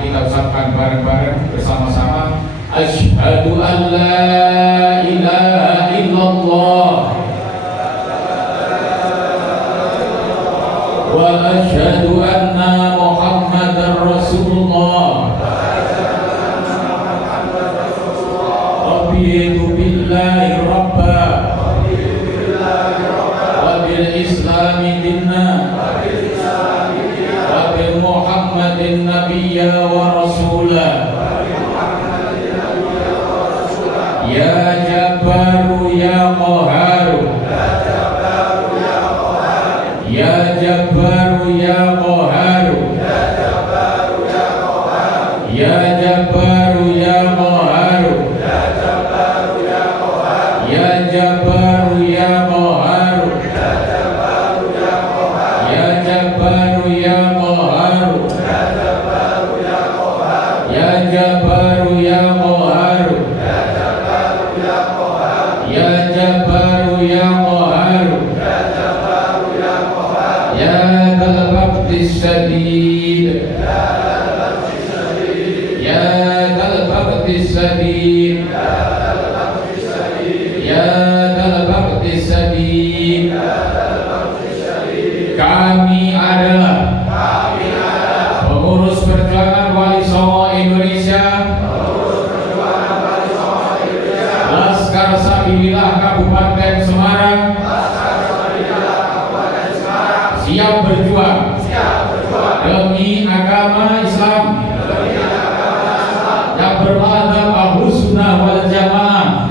Mari kita ucapkan bareng-bareng bersama-sama. Asyhadu an la ilaha illallah wa asyhadu anna Muhammadar Rasulullah. Raditu billahi rabba wa bil islami dinna wa bi Muhammadin nabiyya wa rasulah. Ya Jabbaru ya Qaharu, ya Jabbaru ya Qaharu, ya Jabbaru ya Qaharu, ya Jabbaru ya Qaharu, ya Jabbaru ya Qaharu, ya Jabbaru ya Qaharu, ya Jabbaru ya Qaharu, ya Dzal Baqtis Syadid, ya Dzal Baqtis Syadid, ya Dzal Baqtis Syadid. Kami adalah pengurus perjuangan Wali Songo Indonesia, Laskar Sabilillah Kabupaten Semarang, siap berjuang demi agama Islam yang bermadzhab Ahlussunnah wal Jamaah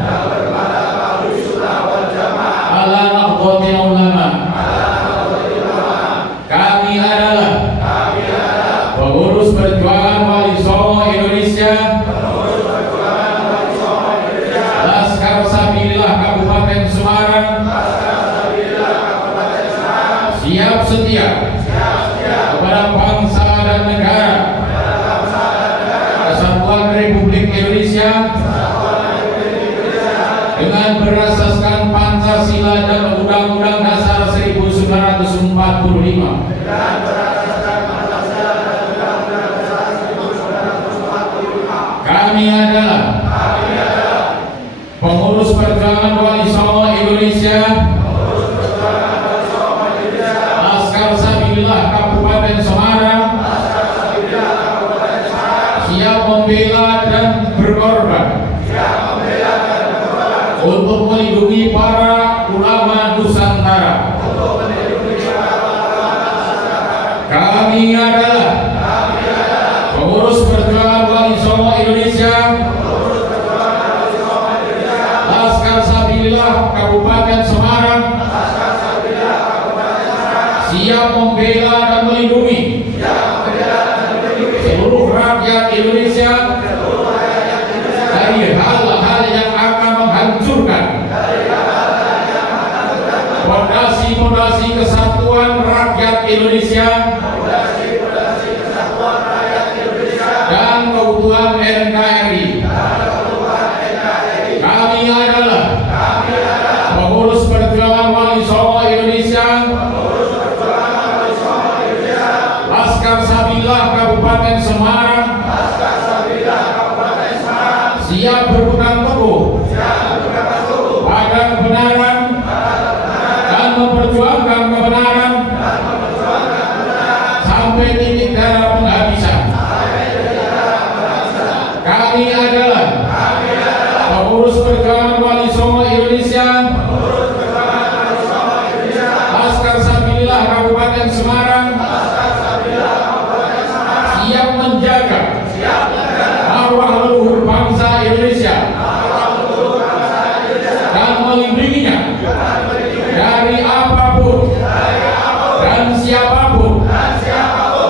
ala Nahdlatul Ulama. Kami adalah pengurus perjuangan Wali Songo Indonesia, Laskar Sabilillah Kabupaten Semarang, siap setia kepada bangsa dan negara Kesatuan Republik Indonesia dengan berasaskan Pancasila dan Undang-Undang Dasar 1945. Kami adalah pengurus perjuangan Wali Songo Indonesia, Laskar Sabilillah Kabupaten Semarang, siap membela dan berkorban untuk melindungi para ulama Nusantara. Kami adalah pengurus perjuangan Wali Songo Indonesia, Laskar Sabilillah Kabupaten Semarang, siap membela dan melindungi seluruh rakyat Indonesia dari hal-hal yang akan menghancurkan fondasi-fondasi kesatuan rakyat Indonesia dan keutuhan NKRI. Kami adalah pengurus perjuangan Wali Songo Indonesia, Laskar Sabilillah Kabupaten Semarang, siap berpegang teguh pada kebenaran dan memperjuangkan kebenaran sampai titik darah penghabisan. Kami adalah pengurus perjuangan Wali Songo Indonesia, Laskar Sabilillah Kabupaten Semarang, siap menjaga marwah leluhur bangsa Indonesia dan melindunginya dari apapun dan siapapun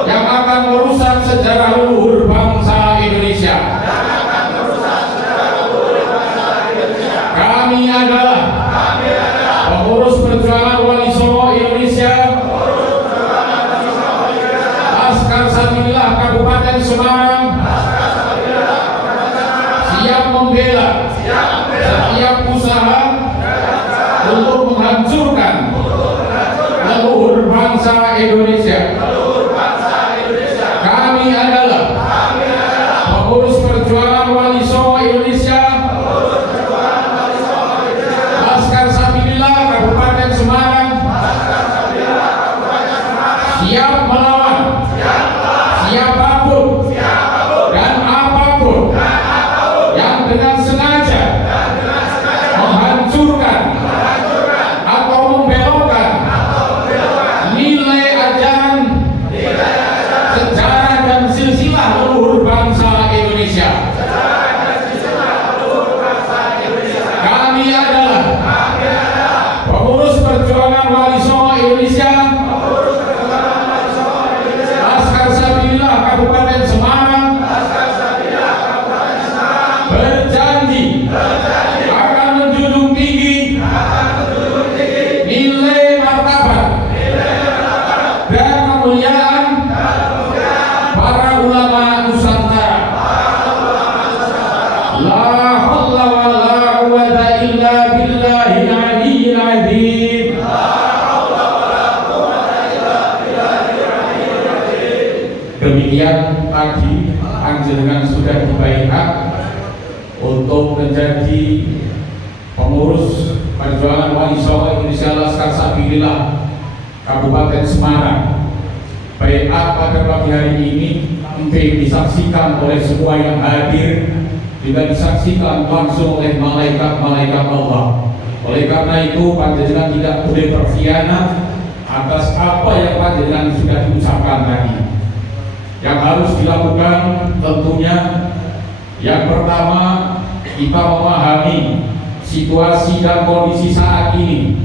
yang akan merusak sejarah leluhur bangsa Indonesia. Kami adalah pengurus perjuangan Wali Songo Indonesia, Laskar Sabilillah Kabupaten Semarang, siap membela setiap usaha untuk menghancurkan leluhur bangsa Indonesia. Kami adalah siap melawan siapapun dan apapun yang dengan sengaja menghancurkan atau membelokkan nilai ajaran sejarah dan silsilah leluhur bangsa Indonesia. Kami adalah pengurus perjuangan Wali Songo Indonesia, Laskar Sabilillah Kabupaten Semarang, berjanji akan menjunjung tinggi nilai martabat dan kemuliaan para ulama Nusantara. La haula wa la quwwata illa billahil aliyyil azim. Demikian tadi panjenengan sudah dibaiat untuk menjadi pengurus perjuangan Wali Songo Indonesia Laskar Sabilillah Kabupaten Semarang. Baiat pada pagi hari ini disaksikan oleh semua yang hadir, juga disaksikan langsung oleh malaikat-malaikat Allah. Oleh karena itu panjenengan tidak boleh berkhianat atas apa yang panjenengan sudah diucapkan tadi. Yang harus dilakukan tentunya yang pertama, kita memahami situasi dan kondisi saat ini.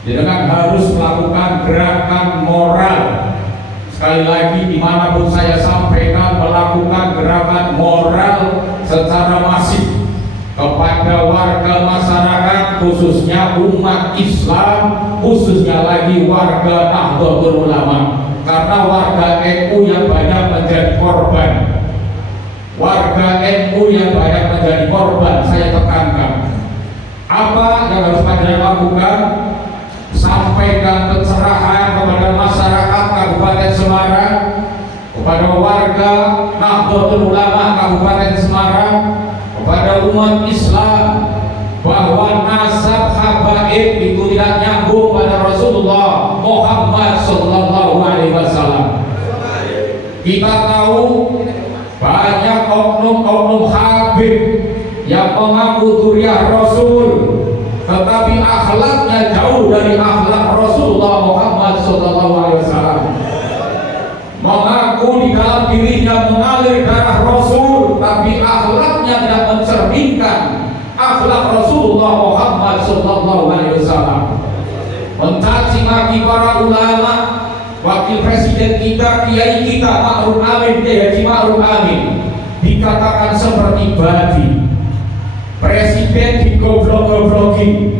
Dengan harus melakukan gerakan moral. Sekali lagi dimanapun saya sampaikan, melakukan gerakan moral secara masif kepada warga masyarakat, khususnya umat Islam, khususnya lagi warga Nahdlatul Ulama. Karena warga NU yang banyak menjadi korban, warga NU yang banyak menjadi korban, saya tekankan. Apa yang harus panjenengan lakukan? Sampaikan pencerahan kepada masyarakat Kabupaten Semarang, kepada warga Nahdlatul Ulama Kabupaten Semarang, kepada umat Islam, bahwa nasab habaib itu tidak nyambung pada Rasulullah Muhammad Sallallahu Alaihi Wasallam. Kita tahu banyak oknum-oknum habib yang mengaku duriah Rasul, tetapi akhlaknya jauh dari akhlak Rasulullah Muhammad Sallallahu Alaihi Wasallam. Mengaku di dalam dirinya mengalir darah Rasul, tapi akhlaknya tidak mencerminkan akhlak Rasulullah Muhammad Sallallahu Alaihi Wasallam. Mencaci maki para ulama, wakil presiden kita, kiai kita Ma'ruf Amin, Haji Ma'ruf Amin, dikatakan seperti babi. Presiden digoblok-gobloki.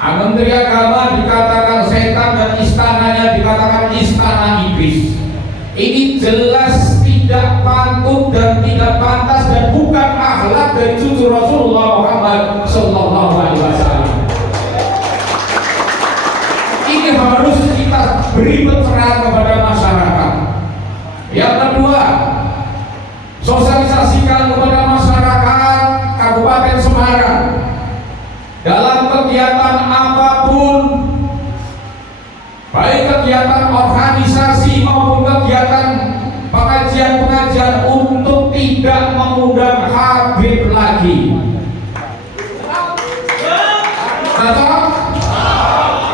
Menteri Agama dikatakan setan dan istananya dikatakan istana iblis. Ini jelas tidak patut dan tidak pantas dan bukan akhlak dari cucu Rasulullah Muhammad Sallallahu Alaihi Wasallam. Ini harus kita beri pencerahan kepada masyarakat. Yang kedua, sosialisasikan kepada masyarakat Kabupaten Semarang dalam kegiatan apapun, baik kegiatan organisasi maupun kegiatan pengajian-pengajian, untuk tidak mengundang Habib lagi.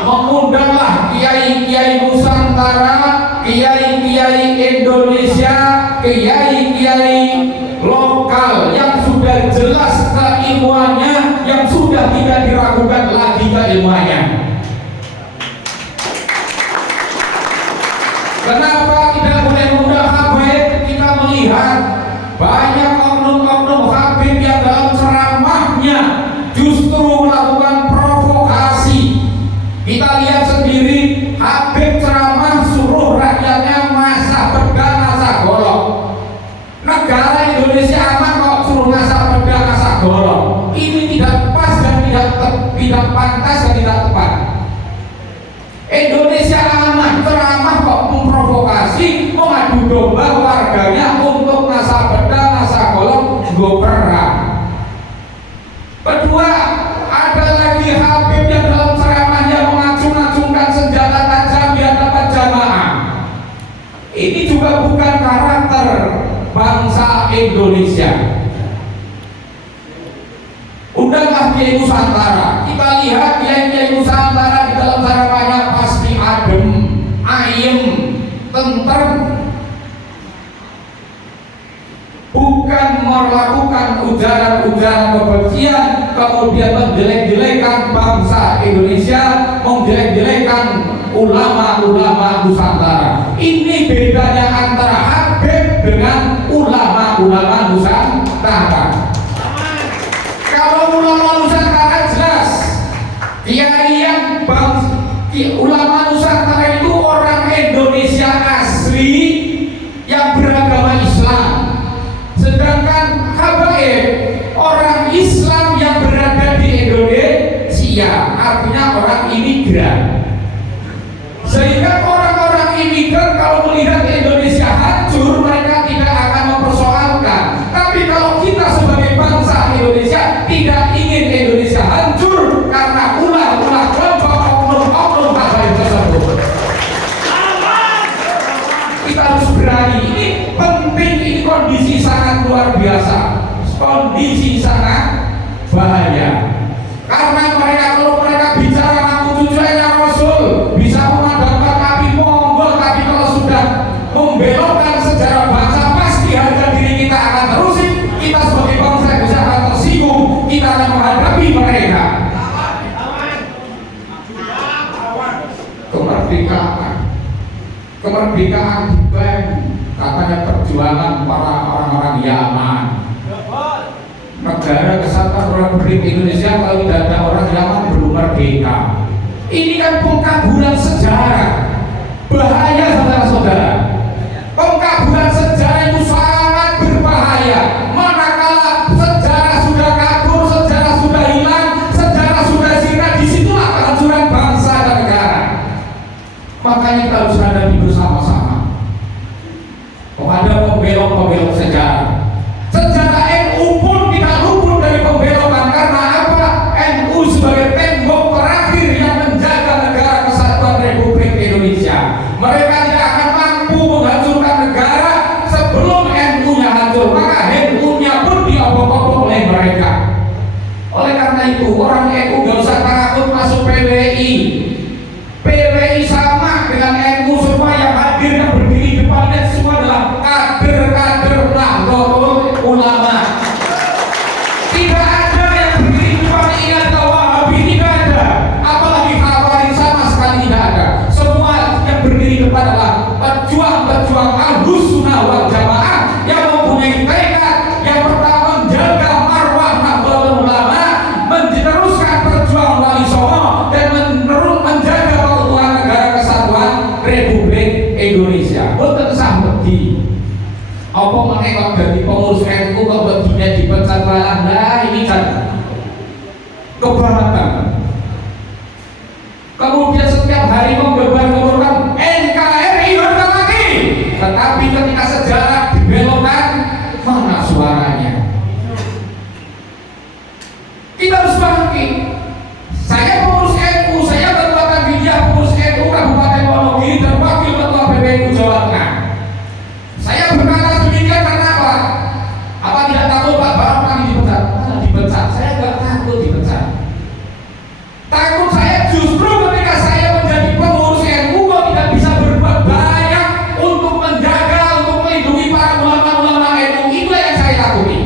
Mengundanglah kiai-kiai Nusantara, kiai-kiai Indonesia, kiai-kiai lokal yang sudah jelas keilmuannya, yang sudah tidak diragukan lagi keilmuannya. Kenapa tidak boleh mengundang Habib? Kita melihat banyak oknum-oknum Habib yang dalam ceramahnya justru melakukan provokasi. Kita lihat sendiri, Habib ceramah suruh rakyatnya masak pedang, masak golok. Negara Indonesia aman kok suruh masak pedang, masak golok. Ini tidak pas dan tidak pantas dan tidak tepat. Indonesia aman, ceramah kok memprovokasi, mengadu domba warganya untuk masak pedang, masak golok, gue perang. Kedua, ada lagi Habib yang dalam ceramahnya mengacung-acungkan senjata tajam di hadapan Indonesia. Undanglah Kiai Nusantara. Kita lihat Kiai Nusantara di dalam ceramahnya pasti adem, ayem, tentrem, bukan melakukan ujaran-ujaran kebencian, kemudian menjelek-jelekan bangsa Indonesia, menjelek-jelekan ulama-ulama Nusantara. Ini bedanya antara Habib dengan ulama-ulama Nusantara. Kalau ulama Nusantara jelas, ulama Nusantara itu orang Indonesia asli yang beragama Islam. Sedangkan habaib orang Islam yang berada di Indonesia, artinya orang imigran. Sehingga orang-orang imigran kalau melihat Indonesia hancur, mereka tidak akan mempersoalkan. Tapi kalau kita sebagai bangsa Indonesia tidak ingin Indonesia hancur karena ulah-ulah kelompok oknum-oknum habaib tersebut, kita harus berani. Ini penting, ini kondisi sangat luar biasa, kondisi sangat bahaya. Karena kalau mereka bicara ngaku cucunya Rasul, bisa memadamkan api Mongol, tapi kalau sudah membelokkan sejarah bangsa, pasti harga diri kita akan terusik. Kita sebagai bangsa bisa akan tersinggung, kita akan menghadapi mereka. Kemerdekaan bukan katanya perjuangan para orang-orang Yaman. Negara Kesatuan Republik Indonesia kalau tidak ada orang Yaman belum merdeka. Ini kan pengkaburan sejarah, bahaya saudara-saudara. Pengkaburan sejarah itu sangat berbahaya. Manakala sejarah sudah kabur, sejarah sudah hilang, sejarah sudah sirna, disitulah kehancuran bangsa dan negara. Makanya kita harus hadapi bersama-sama. Ada pembelok-pembelok sejarah. Sejarah NU pun tidak luput dari pembelokan. Karena apa? NU sebagai tembok terakhir yang menjaga negara Kesatuan Republik Indonesia. Mereka tidak akan mampu menghancurkan negara sebelum NU-nya hancur. Maka NU-nya pun diobok-obok oleh mereka. Oleh karena itu, orang NU gak usah takut masuk PWI. PWI sama dengan NU, semua yang hadir yang berdiri depan dan semua adalah kader-kader Nahdlatul Ulama. Tidak ada yang berdiri depan ini atau Wahabi, tidak ada. Apalagi Khawarij, sama sekali tidak ada. Semua yang berdiri depan adalah pejuang-pejuang Ahlus Sunnah wal Jamaah yang mempunyai tekad yang pertama menjaga marwah Nahdlatul Ulama, meneruskan perjuangan Wali Songo dan menjaga keutuhan negara Kesatuan Republik Indonesia. Boten sah wedi. Apa menengok dari pengurus NU kok bedinya dipecat malah. Nah ini kan keberatan. Kemudian setiap hari menggembar-gemborkan NKRI harga mati. Tetapi ketika sejarah dibelokkan, mana suaranya? Kita harus bangkit. Saya pengurus NU, saya Ketua Tanfidiah pengurus NU Kabupaten Wonogiri dan Wakil Ketua PBNU Jawa Tengah. Saya berkata demikian karena apa? Apa tidak takut Pak Barok kami dipecat? Malah dipecat. Saya nggak takut dipecat. Takut saya justru ketika saya menjadi pengurus NU kok tidak bisa berbuat banyak untuk menjaga, untuk melindungi para ulama-ulama NU. Itulah yang saya takuti.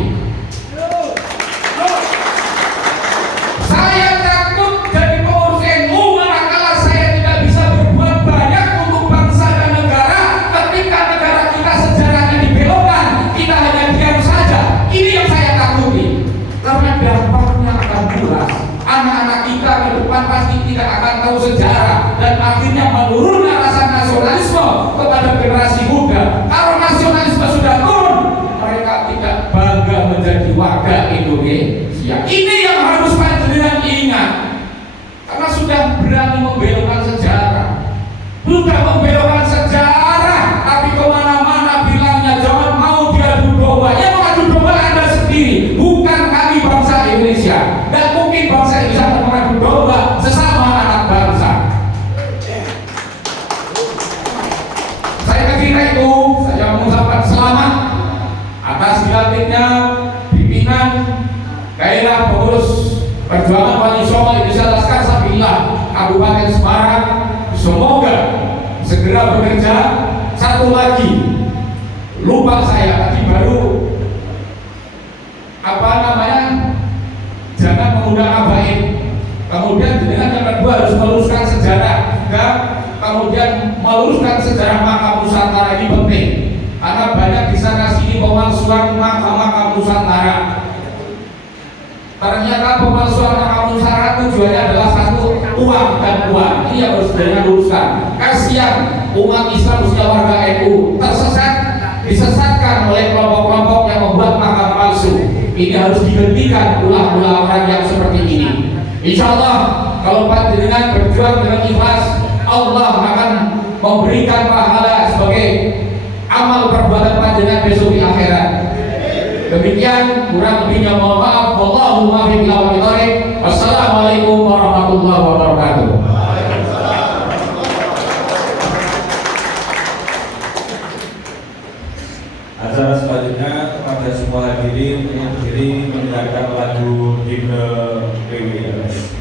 Saya takut jadi pengurus NU manakala saya tidak bisa berbuat banyak untuk bangsa dan negara. Ketika negara kita sejarahnya dibelokkan, kita hanya diam saja. Ini yang saya takuti. Karena dampaknya akan jelas. Anak-anak kita ke depan pasti tidak akan tahu sejarah dan akhirnya menurunnya rasa nasionalisme kepada generasi muda. Kalau nasionalisme sudah turun, mereka tidak bangga menjadi warga Indonesia. Ini yang harus panjenengan ingat. Karena sudah berani membelokkan sejarah, sudah membelokkan sejarah, tapi kemana-mana bilangnya jangan mau diadu domba. Yang mengadu domba Anda sendiri, bukan kami bangsa Indonesia. Dan mungkin bangsa Indonesia akan mengadu domba sesama anak bangsa. Saya ketika itu saya mengucapkan selamat atas dilantik Perjuangan Wali Songo Indonesia Laskar Sabilillah Kabupaten Semarang semoga segera bekerja. Satu lagi, lupa saya tadi baru jangan mengundang abain. Kemudian dengan yang kedua harus meluruskan sejarah juga, kemudian meluruskan sejarah makam Nusantara ini penting karena banyak di sana sini pemalsuan makam Nusantara. Ternyata pemalsuan makam Nusantara tujuannya adalah satu, uang dan uang. Ini yang harus sebenarnya luruskan. Kasihan umat Islam khususnya warga NU tersesat, disesatkan oleh kelompok-kelompok yang membuat makam palsu. Ini harus dihentikan ulah-ulah orang yang seperti ini. Insya Allah kalau panjenengan berjuang dengan ikhlas, Allah akan memberikan pahala sebagai amal perbuatan panjenengan besok di akhirat. Demikian, kurang lebihnya mohon maaf. Wallahu muwaffiq ila aqwamit thoriq. Wassalamualaikum warahmatullahi wabarakatuh. Acara selanjutnya kepada semua hadirin berdiri mendengarkan lagu himne PWNS.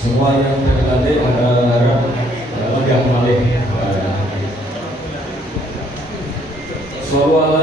Semua yang terlatih harap lebih malih. Sallallahu